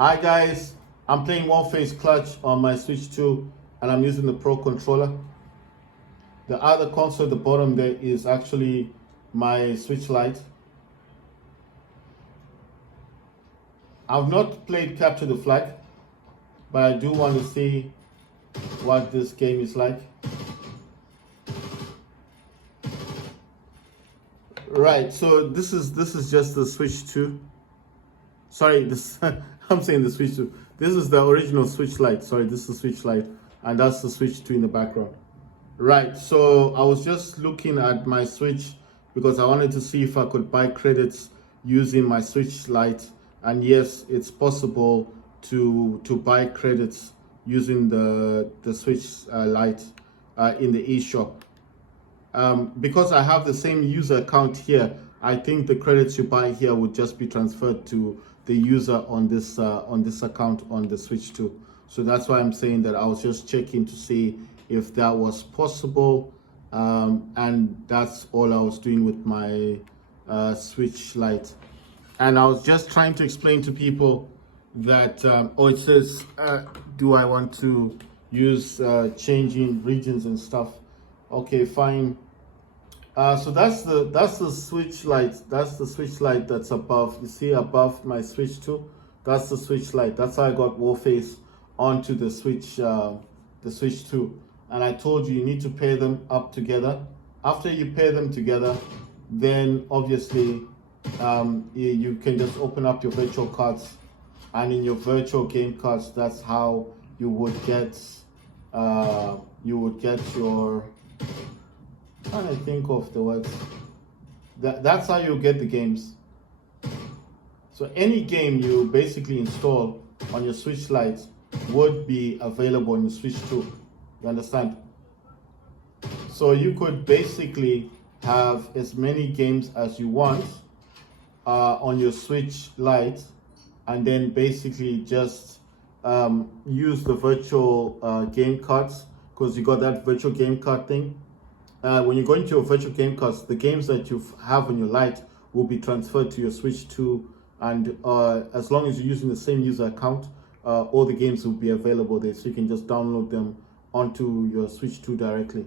Hi guys, I'm playing Warface Clutch on my Switch 2 and I'm using the Pro controller. The other console at the bottom there is actually my Switch Lite. I've not played Capture the Flag, but I do want to see what this game is like. Right, so this is just the Switch 2. Sorry, this I'm saying the Switch 2. This is the original Switch Lite. Sorry, this is the Switch Lite, and that's the Switch 2 in the background. Right, so I was just looking at my Switch because I wanted to see if I could buy credits using my Switch Lite, and yes, it's possible to buy credits using the Switch Lite in the eShop. Because I have the same user account here, I think the credits you buy here would just be transferred to the user on this account on the Switch 2. So that's why I'm saying that I was just checking to see if that was possible, and that's all I was doing with my Switch Lite. And I was just trying to explain to people that it says do I want to use changing regions and stuff. Okay, fine. So that's the Switch Lite. That's the Switch Lite that's above. You see above my Switch 2. That's the Switch Lite. That's how I got Warface onto the Switch 2. And I told you need to pair them up together. After you pair them together, then obviously you can just open up your virtual cards, and in your virtual game cards, that's how you would get your. I'm trying to think of the words. That's how you get the games. So any game you basically install on your Switch Lite would be available on your Switch 2. You understand? So you could basically have as many games as you want on your Switch Lite, and then basically just use the virtual game cards, because you got that virtual game card thing. When you go into your virtual game cards, the games that you have on your Lite will be transferred to your Switch 2, and as long as you're using the same user account, all the games will be available there, so you can just download them onto your Switch 2 directly.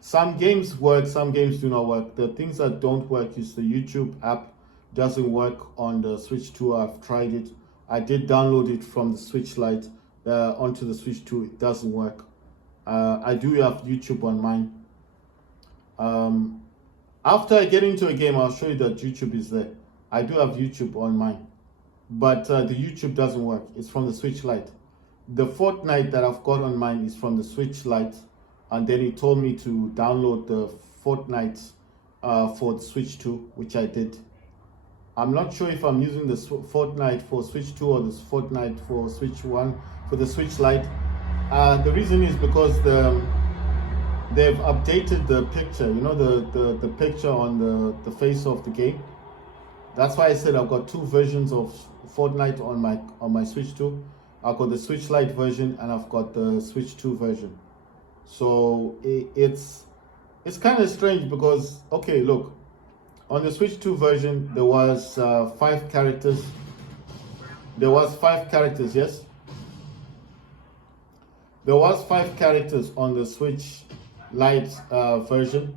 Some games work, some games do not work. The things that don't work is the YouTube app doesn't work on the Switch 2. I've tried it. I did download it from the Switch Lite onto the Switch 2. It doesn't work. I do have YouTube on mine. After I get into a game, I'll show you that YouTube is there. I do have YouTube on mine, but the YouTube doesn't work. It's from the Switch Lite. The Fortnite that I've got on mine is from the Switch Lite, and then he told me to download the Fortnite for the Switch 2, which I did. I'm not sure if I'm using the Fortnite for Switch 2 or the Fortnite for Switch 1 for the Switch Lite. The reason is because they've updated the picture, you know, the picture on the face of the game. That's why I said I've got two versions of Fortnite on my Switch 2. I've got the Switch Lite version and I've got the Switch 2 version. So it's kind of strange because, okay, look, on the Switch 2 version there was 5 characters. There was 5 characters, yes? There was 5 characters on the Switch Lite version.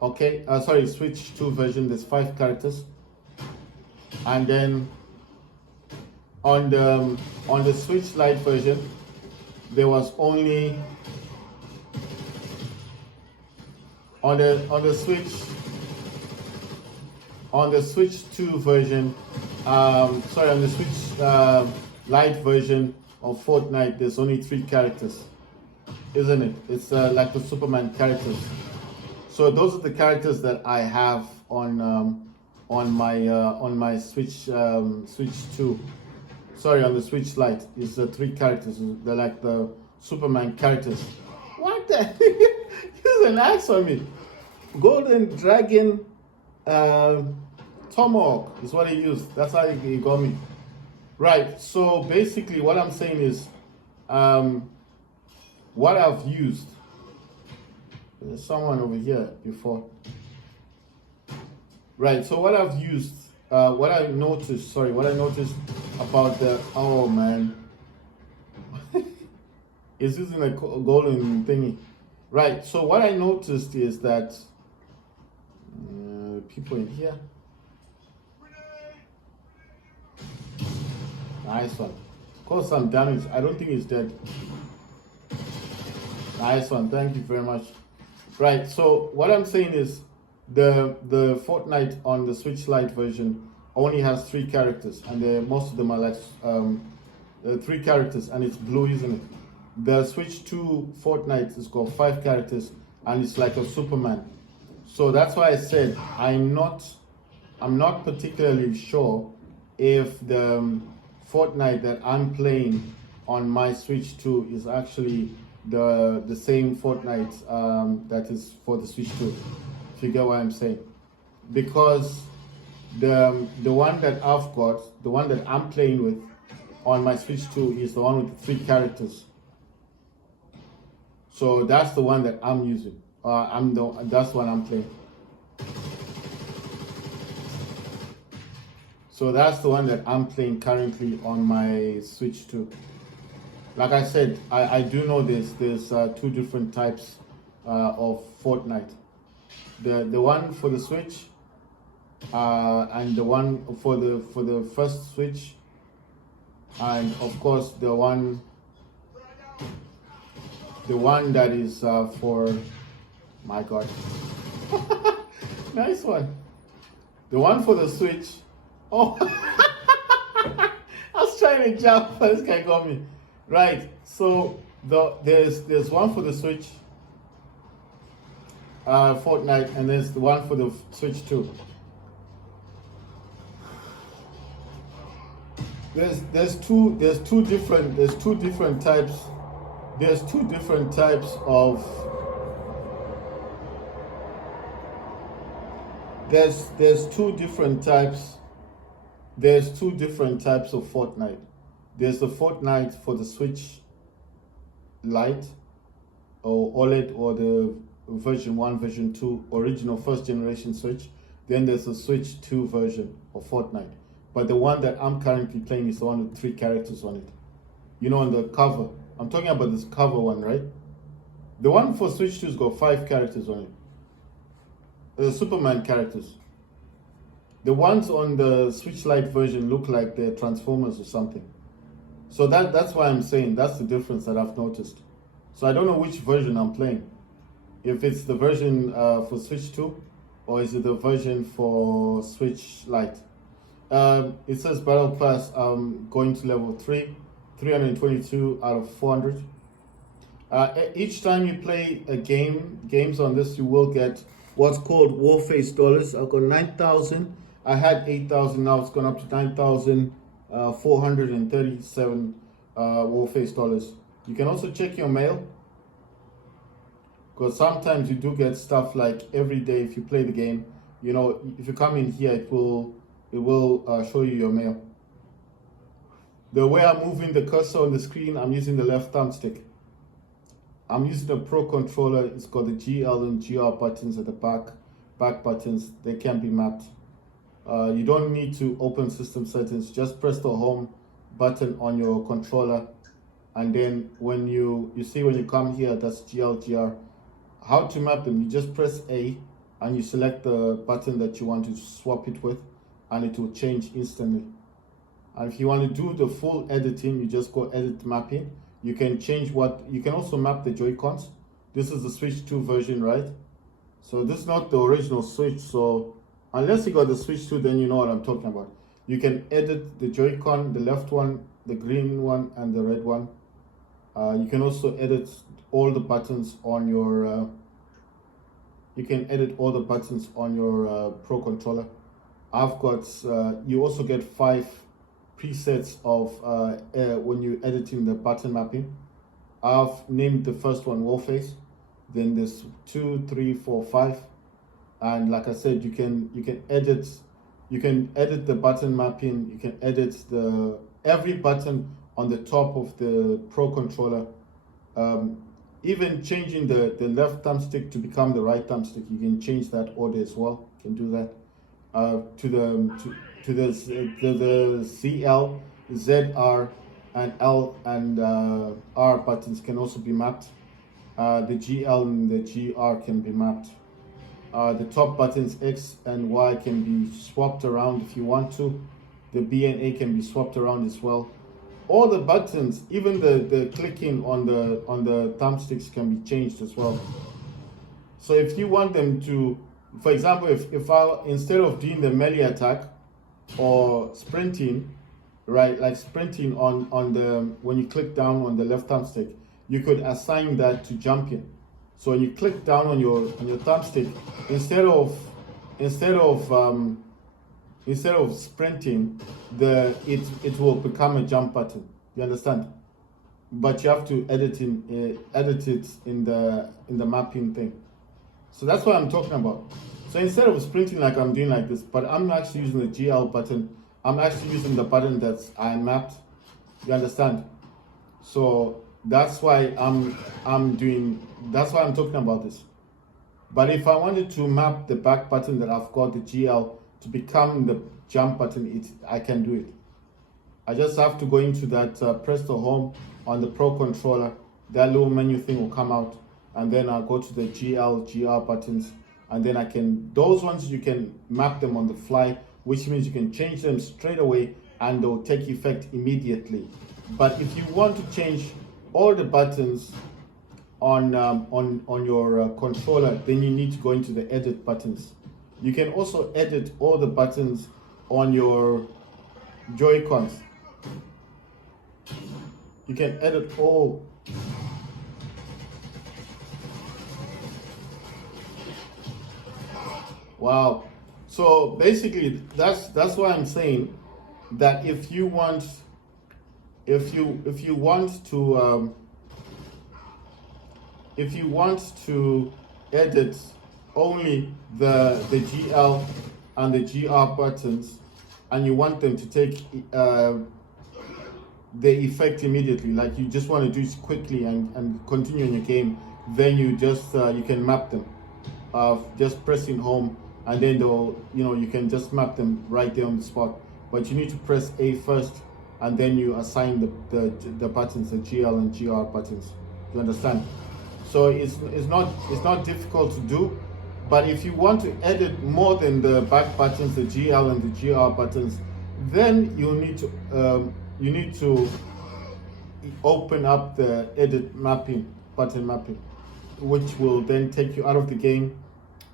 Okay, sorry, Switch 2 version, there's 5 characters. And then on the Switch Lite version, there was only on the Switch 2 version, sorry, on the Switch Lite version of Fortnite, there's only 3 characters, isn't it? It's like the Superman characters. So those are the characters that I have on my Switch 2. Sorry, on the Switch Lite, it's the 3 characters. They're like the Superman characters. What the? Use an axe on me. Golden Dragon Tomahawk is what he used. That's how he got me. Right. So basically, what I'm saying is, what I've used. There's someone over here before. Right. So what I've used what I noticed about the, oh man, it's using a golden thingy. Right, so what I noticed is that people in here. Nice one. Caused some damage. I don't think he's dead. Nice one. Thank you very much. Right, so what I'm saying is the Fortnite on the Switch Lite version only has 3 characters, and most of them are like 3 characters, and it's blue, isn't it? The Switch 2 Fortnite has got 5 characters, and it's like a Superman. So that's why I said I'm not particularly sure if the Fortnite that I'm playing on my Switch 2 is actually the same Fortnite that is for the Switch 2. If you get what I'm saying, because the one that I've got, the one that I'm playing with on my Switch 2 is the one with the 3 characters. So that's the one that I'm using. That's what I'm playing. So that's the one that I'm playing currently on my Switch 2. Like I said, I do know there's 2 different types of Fortnite. The one for the Switch and the one for the first Switch, and of course the one that is for, my God, nice one. The one for the Switch. Oh, I was trying to jump, but this guy got me. Right. So there's one for the Switch, Fortnite, and there's the one for the Switch 2. There's two different types. There's 2 different types of. There's 2 different types. There's 2 different types of Fortnite. There's the Fortnite for the Switch Lite or OLED, or the version 1, version 2, original first generation Switch. Then there's a Switch 2 version of Fortnite. But the one that I'm currently playing is the one with 3 characters on it. You know, on the cover. I'm talking about this cover one, right? The one for Switch 2's got 5 characters on it. The Superman characters. The ones on the Switch Lite version look like they're Transformers or something. So that's why I'm saying that's the difference that I've noticed. So I don't know which version I'm playing. If it's the version for Switch 2, or is it the version for Switch Lite? It says Battle Pass, going to level 3, 322 out of 400. Each time you play games on this, you will get what's called Warface dollars. I've got 9,000. I had 8,000. Now it's gone up to 9,437 Warface dollars. You can also check your mail, because sometimes you do get stuff like every day if you play the game. You know, if you come in here, it will show you your mail. The way I'm moving the cursor on the screen, I'm using the left thumbstick. I'm using the Pro controller. It's got the GL and GR buttons at the back buttons. They can be mapped. You don't need to open system settings. Just press the home button on your controller, and then when you see when you come here, that's GL, GR. How to map them? You just press A and you select the button that you want to swap it with, and it will change instantly. And if you want to do the full editing, you just go edit mapping. You can change you can also map the Joy-Cons. This is the Switch 2 version, right? So this is not the original Switch. So unless you got the Switch 2, then you know what I'm talking about. You can edit the Joy-Con, the left one, the green one, and the red one. You can also edit all the buttons on your. You can edit all the buttons on your Pro controller. I've got. You also get 5 presets of when you're editing the button mapping. I've named the first one Warface. Then there's 2, 3, 4, 5, and like I said, you can edit the button mapping. You can edit every button on the top of the Pro controller. Even changing the left thumbstick to become the right thumbstick, you can change that order as well. You can do that. to the CL, ZR, and L and R buttons can also be mapped. The GL and the GR can be mapped. The top buttons X and Y can be swapped around if you want to. The B and A can be swapped around as well. All the buttons, even the clicking on the thumbsticks, can be changed as well. So if you want them to, for example, if I, instead of doing the melee attack or sprinting, right, like sprinting on the, when you click down on the left thumbstick, you could assign that to jumping. So when you click down on your thumbstick, instead of sprinting, it will become a jump button. You understand? But you have to edit it in the mapping thing. So that's what I'm talking about. So instead of sprinting like I'm doing like this, but I'm actually using the GL button. I'm actually using the button that's I mapped. You understand? So that's why that's why I'm talking about this. But if I wanted to map the back button that I've got, the GL, to become the jump button, I can do it. I just have to go into that, press the home on the Pro controller. That little menu thing will come out, and then I'll go to the GL, GR buttons, and then those ones you can map them on the fly, which means you can change them straight away and they'll take effect immediately. But if you want to change all the buttons on your controller, then you need to go into the edit buttons. You can also edit all the buttons on your Joy-Cons. You can edit all. Wow. So basically that's why I'm saying that if you want to edit only the GL and the GR buttons, and you want them to take the effect immediately, like you just want to do it quickly and continue in your game, then you just you can map them, just pressing home, and then you can just map them right there on the spot. But you need to press A first, and then you assign the buttons, the GL and GR buttons. You understand? So it's not difficult to do. But if you want to edit more than the back buttons, the GL and the GR buttons, then you need to open up the edit button mapping, which will then take you out of the game.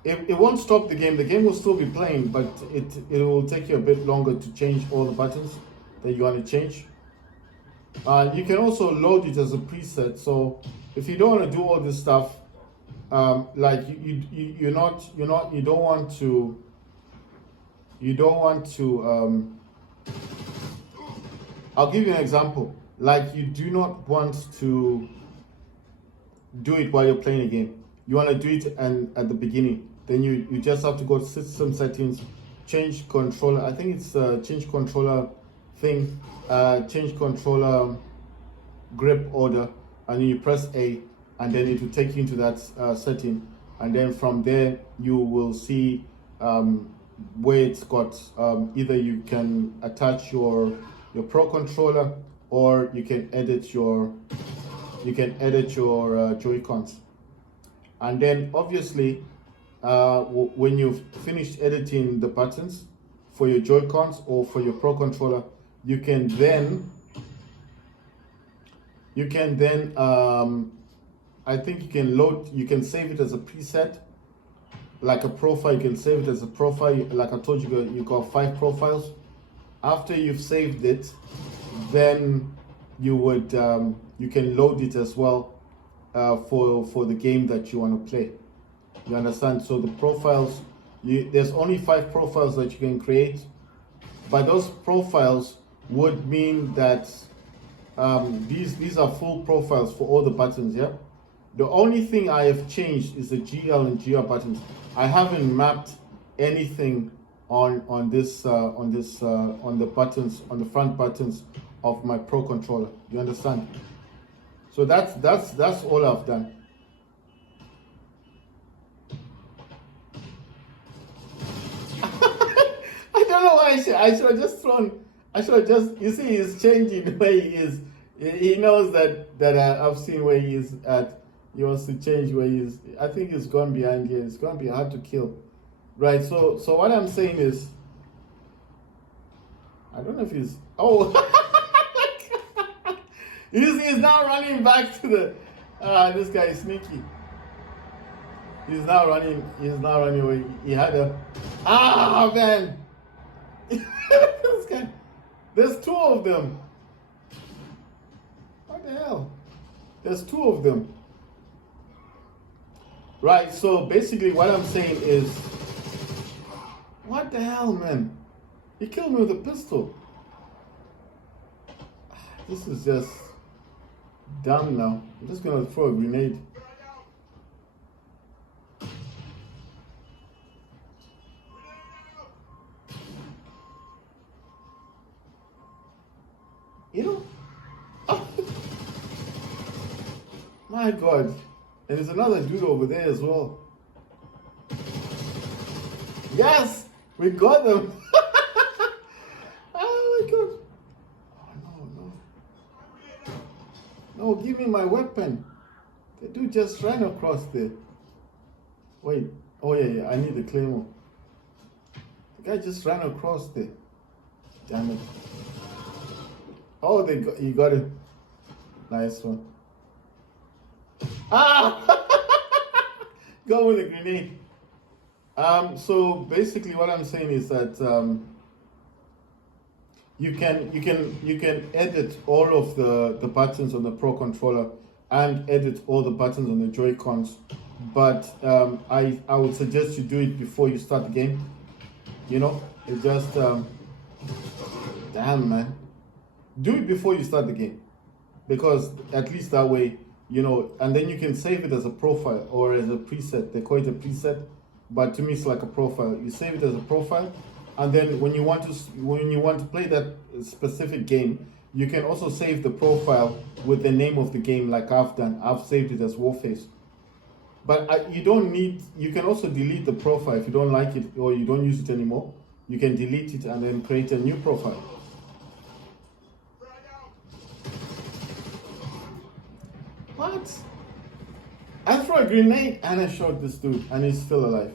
It won't stop the game. The game will still be playing, but it will take you a bit longer to change all the buttons that you want to change. You can also load it as a preset. So if you don't want to do all this stuff, like you don't want to I'll give you an example. Like, you do not want to do it while you're playing a game. You want to do it at the beginning. Then you just have to go to system settings, change controller. I think it's change controller thing, change controller grip order, and then you press A, and then it will take you into that setting, and then from there you will see where it's got either you can attach your Pro controller, or you can edit your Joy-Cons. And then obviously when you've finished editing the buttons for your Joy-Cons or for your Pro controller, you can then I think you can save it as a preset, like a profile. You can save it as a profile. Like I told you, you got 5 profiles. After you've saved it, then you would you can load it as well for the game that you want to play. You understand? So the profiles, there's only 5 profiles that you can create, but those profiles would mean that these are full profiles for all the buttons. Yeah. The only thing I have changed is the GL and GR buttons. I haven't mapped anything on the buttons, on the front buttons of my Pro controller. You understand? So that's all I've done. I don't know why I should have just thrown. I should have just. You see, he's changing where he is. He knows that I've seen where he is at. He wants to change where he is. I think he's gone behind here. It's gonna be hard to kill, right? So what I'm saying is, I don't know if he's. Oh, he's now running back to the. This guy is sneaky. He's now running away. He had a. Man. This guy. There's two of them. What the hell? There's two of them. Right, so basically what I'm saying is, what the hell, man? He killed me with a pistol. This is just dumb now. I'm just gonna throw a grenade. You know? Oh. My God. And there's another dude over there as well. Yes! We got them! Oh my God. Oh, no. No, give me my weapon. The dude just ran across there. Wait. Oh yeah, I need the claymore. The guy just ran across there. Damn it. Oh, he got it. Nice one. Go with a grenade. So basically what I'm saying is that you can edit all of the buttons on the Pro controller and edit all the buttons on the Joy-Cons, but I would suggest you do it before you start the game. You know, it just damn, man. Do it before you start the game, because at least that way, you know, and then you can save it as a profile or as a preset. They call it a preset, but to me it's like a profile. You save it as a profile, and then when you want to play that specific game, you can also save the profile with the name of the game, like I've done. I've saved it as Warface. But you don't need. You can also delete the profile if you don't like it or you don't use it anymore. You can delete it and then create a new profile. What? I threw a grenade and I shot this dude and he's still alive.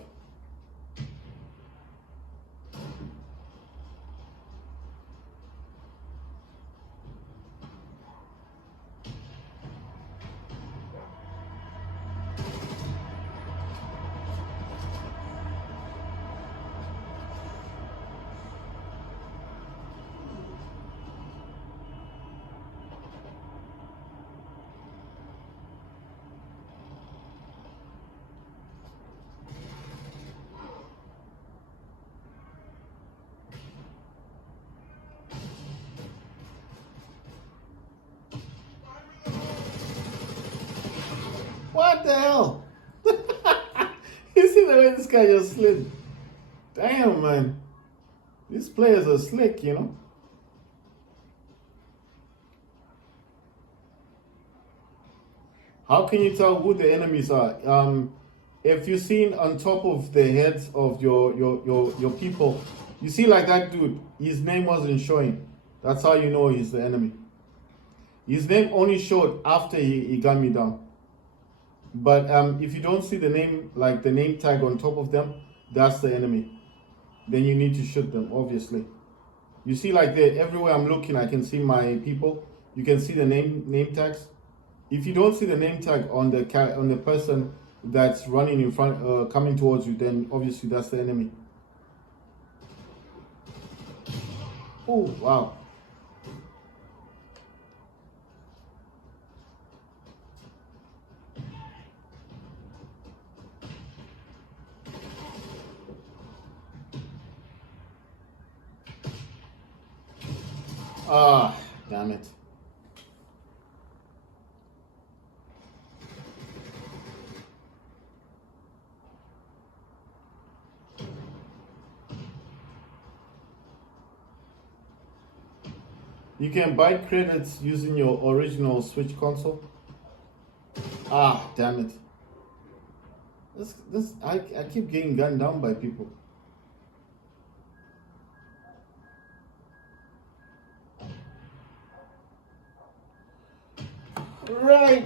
What the hell? You see the way this guy just slid? Damn, man. These players are slick, you know? How can you tell who the enemies are? If you've seen on top of the heads of your people, you see like that dude, his name wasn't showing. That's how you know he's the enemy. His name only showed after he gunned me down. But if you don't see the name, like the name tag on top of them, that's the enemy. Then you need to shoot them, obviously. You see like everywhere I'm looking, I can see my people. You can see the name tags. If you don't see the name tag on the person that's running in front, coming towards you, then obviously that's the enemy. Oh, wow. Ah, damn it. You can buy credits using your original Switch console. Ah, damn it. I keep getting gunned down by people. Right.